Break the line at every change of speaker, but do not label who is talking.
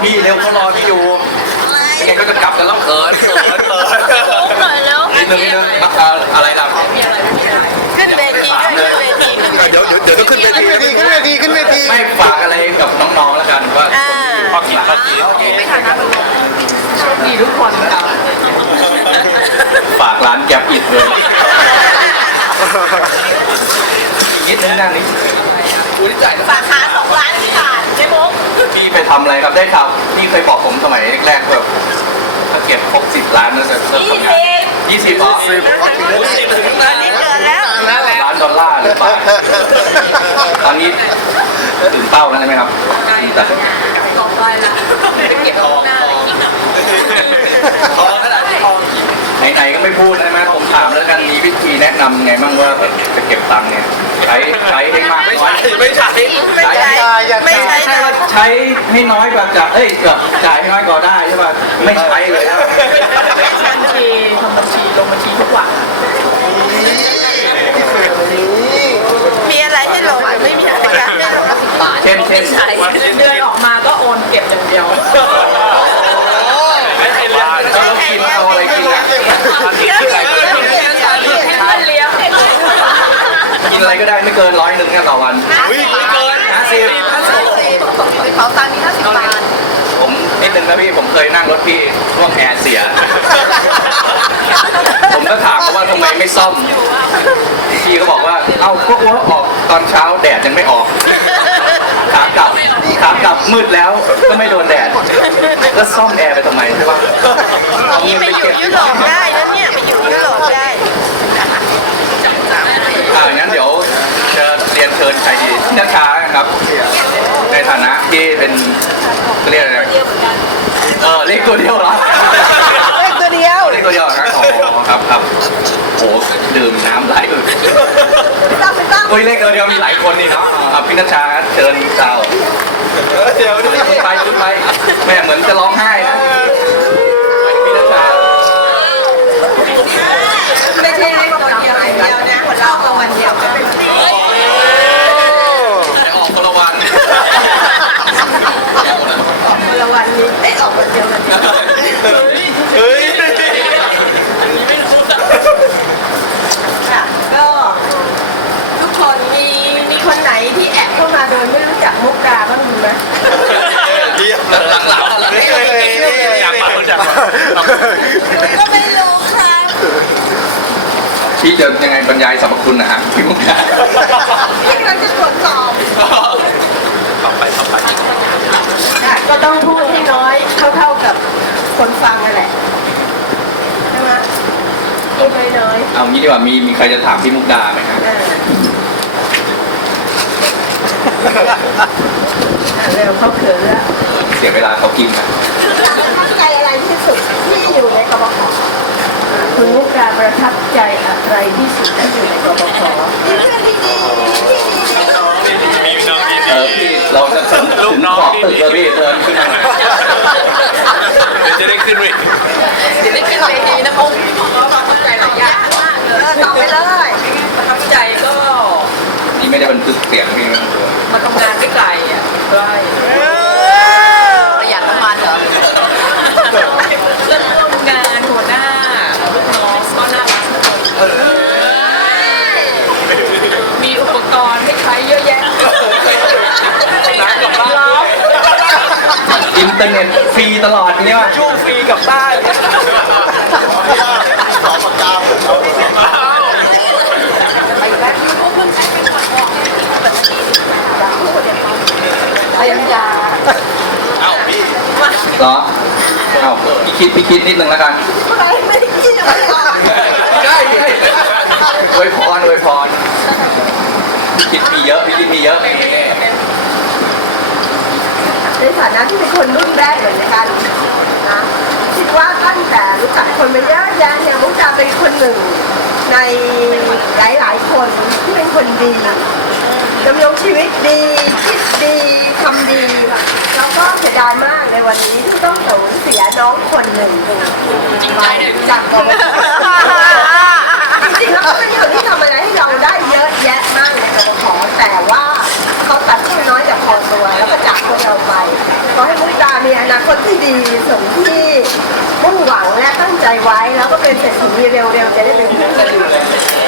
พี่เร็วเขารอพี่อยู่ยังไงก็จะกลับกันแล้วเขิน
หน่อยแล้ว
นิดนึงอะไรล่ะ
ขึ้นเวทีขึ้นเวทีขึ้นเวที
เดี๋ยวต้องขึ้นเวทีขึ้นเวที
ไม่ฝากอะไรกับน้องๆแล้วกันว่าคนที่อยู่ภาคกิน
ไม่ทันนะโชคดีทุกคนค่ะ
ฝากร้านแก๊ปอิดเลยนิดนึงนั่งนิด
ฝากขา2 ล้านที่ขาดเจ๊มุก
พี่ไปทำอะไรครับได้ข่าวพี่เคยบอกผมสมัยแรกๆแบบถ้าเก็บครบ10 ล้านแล้วจะเริ่มทำงาน20อ๋อ
ตอนนี้เกินแล้ว
ล้านดอลลาร์หรือเปล่าตอนนี้ถึงเป้าแล้วใช่ไหมครับแต่
ต่อไปละไปเก็บทอง
ทองขนาดทองไหนๆก็ไม่พูดใช่ไหมผมถามแล้วกันมีวิธีแนะนำไงบ้างว่าจะเก็บตังค์เนี่ยใช้ให้มากน้อยไม่ใช้ว่าใช้ให้น้อยกว่าจ่ายให้น้อยกว่าได้ใช่ป่ะไม่ใช้เลยครับ
บัญชีทำบัญชีลงบัญชีทุกวันมีอะไรให้ลงไม่มีอะไรให้ลง10 บาท
เช่น
เดือนออกมาก็โอนเก็บอย่างเดียว
ก็กินเอาอะไรกินนะกินอะไรก็ได้ไม่เกิน100แค่ต่อวัน
ไม่เกิน50เขาตังค์มี50 บาท
ผมนิดนึงนะพี่ผมเคยนั่งรถพี่ช่วงแอร์เสียผมก็ถามเขาว่าทำไมไม่ซ่อมพี่ก็บอกว่าเอ้าพวกว่าออกตอนเช้าแดดยังไม่ออกขากลับมืดแล้วก็ไม่โดนแดดก็ซ่อมแอร์ไปทำไมใช่ปะ
นี่ไปอยู่ยุโรปได้แล้วเนี่ยไปอยู่ยุโรปได้
งั้นเดี๋ยวจะเรียนเชิญใครดีช้าๆครับในฐานะที่เป็นเรียกอะไรเลขตัวเดียวเหรอ
เลขตัวเดียว
ครับครับโอ้ดื่มน้ำไหลเลขตัวเดียวมีหลายคนนี่เนาะพี่นัชชาเชิญเจ้าเดี๋ยวชุดไปแม่เหมือนจะร้องไห้นะพี่นัชชา
ไม่ใช่เลขตัวเดียวนะคนเราเอาวันเดียวก็เป็น
ออกคนละวัน
นี้ออกวันเดียวกัน
เฮ้ย
ก็ทุกคนมีคนไหนที่แอบเข้ามาโดยไม่รู้จักมุกดาบ้างไหม
หลังไม่เคยอยากมารู้จัก
ก็ไม่รู้ค่ะ
พี่จะยังไงบรรยายสรรพคุณนะฮะพี่มุกดา
พี่กำลังจะตรวจสอบ
ต่อไป
ก็ต้องพูดให้น้อยเท่ากับคนฟังนั่นแหละใช่ไหมพูดน้อย
เอางี้ดีกว่ามีใครจะถามพี่มุกดาไหมครับ
เร็วเขาเขินแล้ว
เสียเวลาเขากินนะ
ประทับใจอะไรที่สุดที่อยู่ในกบข.คุณมุกดาประทับใจอะไรที่สุดที่อยู่ในกบข.
พี่เราจะถึงขอบตึกแล้วพี่เดินขึ้นมาจะได้ขึ้นวิ
จะได้ขึ้นเวทีนะมุกประทับใจหลายอย่างมากเลยตอบไปเลยประทับใจก็
นี่ไม่ได้บันทึกเสียงพี่
มาทำงานไม่ไกลอ่ะใกล้ประหยัดน้ำมันเหรอเริ่มต้นงานหัวหน้าลูกน้องก็น่ารักทุกคนมีอุปกรณ์ให้ใช้เยอะแยะ
อินเทอร์เน็ตฟรีตลอดเนี่ย
จู้ฟรีกับบ้านพยายาม
พี่เหรอพี่คิดนิดนึงแล้วกัน
ไม่ได้คิดอะไร
ได้อวยพรคิดมีเยอะพี่คิดมีเยอะ
ในฐานะที่เป็นคนรุ่นแรกเหมือนกันนะคิดว่าตั้งแต่รู้จักคนมาเยอะแยะเนี่ยมุกดาเป็นคนหนึ่งในหลายๆคนที่เป็นคนดีดำรงชีวิตดีคิดดีทำดีแล้วก็เสียดายมากในวันนี้ที่ต้องสูญเสียน้องคนหนึ่งจริงใจจากกบจริงๆแล้วเขาเป็นคนที่ทำอะไรให้เราได้เยอะแยะมากในกบข.แต่ว่าเขาตัดน้อยแต่พอตัวแล้วก็จากจากพวกเราไปขอให้มุกดามีอนาคตที่ดีสมที่มุ่งหวังและตั้งใจไว้แล้วก็เป็นเศรษฐีเร็วๆจะได้เป็นเพื่อนกันอยู่